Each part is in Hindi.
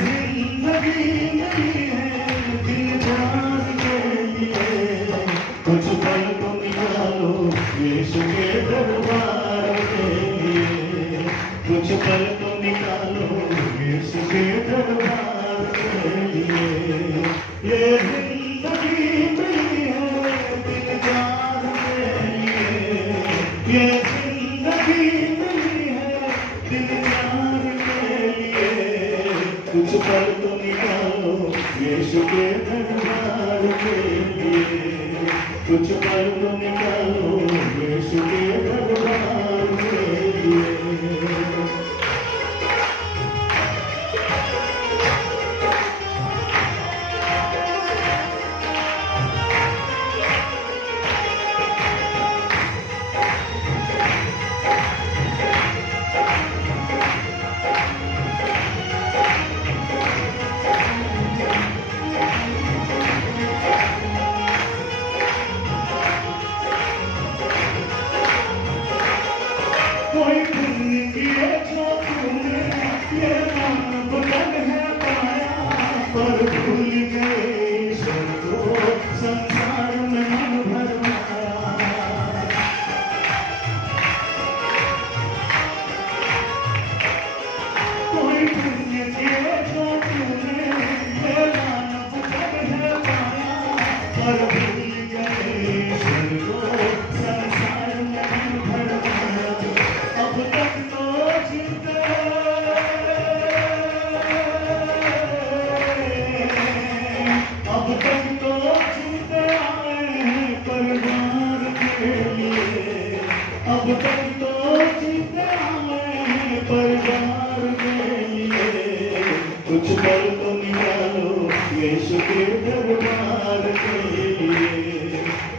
जिंदगी नहीं है दिल जान के लिए, कुछ पल तो निकालो यीशु के दरबार के लिए, कुछ पल तो निकालो यीशु के दरबार के लिए। ये जिंदगी नहीं है दिल जान के लिए, ये जिंदगी नहीं है दिल जान के लिए, कुछ पल तो निकालो यीशु के दरबार के लिए, कुछ पल तो निकालो यीशु के दरबार के लिए। कोई पुण्य किए जो तूने ये मन बुलंद है पाया, पर भूल गए ईश्वर को संसार में मन भरमाया। कोई पुण्य किए जो तूने ये मन बुलंद है पाया, पर भूल गए ईश्वर को संसार में मन भरमाया। अब तक तो जीते आए हैं परिवार के लिए, अब तक तो जीते आए हैं परिवार के लिए, कुछ पल तो निकालो यीशु के दरबार के लिए,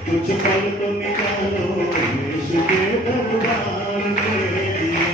कुछ पल तो निकालो यीशु के दरबार के लिए।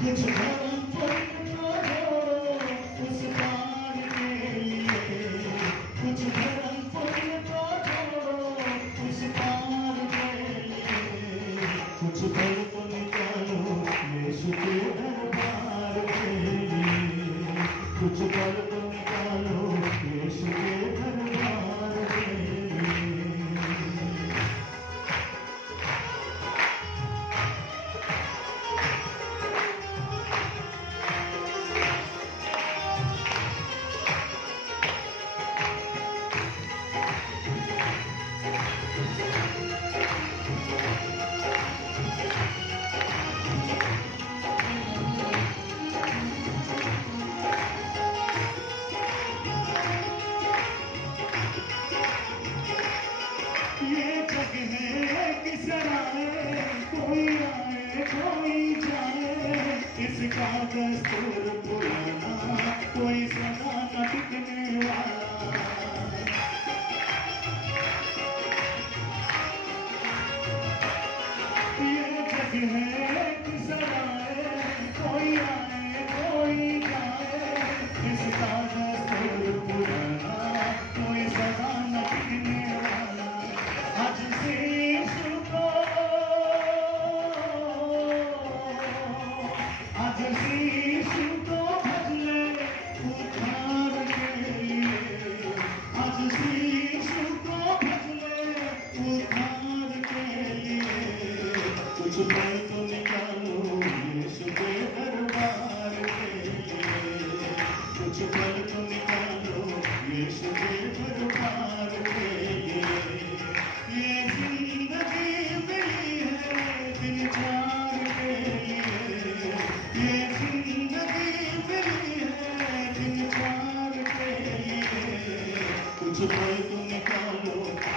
कुछ धर्म पर उस पार के लिए, कुछ धर्म पर उस पार के लिए, कुछ पल तो निकालो यीशु के दरबार के लिए, कुछ पल तो निकालो यीशु के दरबार के लिए। कोई आए कोई जाए, इसका दस्तूर पुराना, कोई सदा न टिकने वाला। ये जग है किस आए, कोई आए कोई जाए, इसका दस्तूर पुराना, कोई सदा न टिकने वाला। आज से यीशु को भज ले उद्धार के लिए, आज यीशु को भज ले उद्धार के लिए, कुछ पल तो निकालो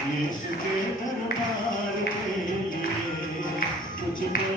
यीशु के दरबार के लिए कुछ पल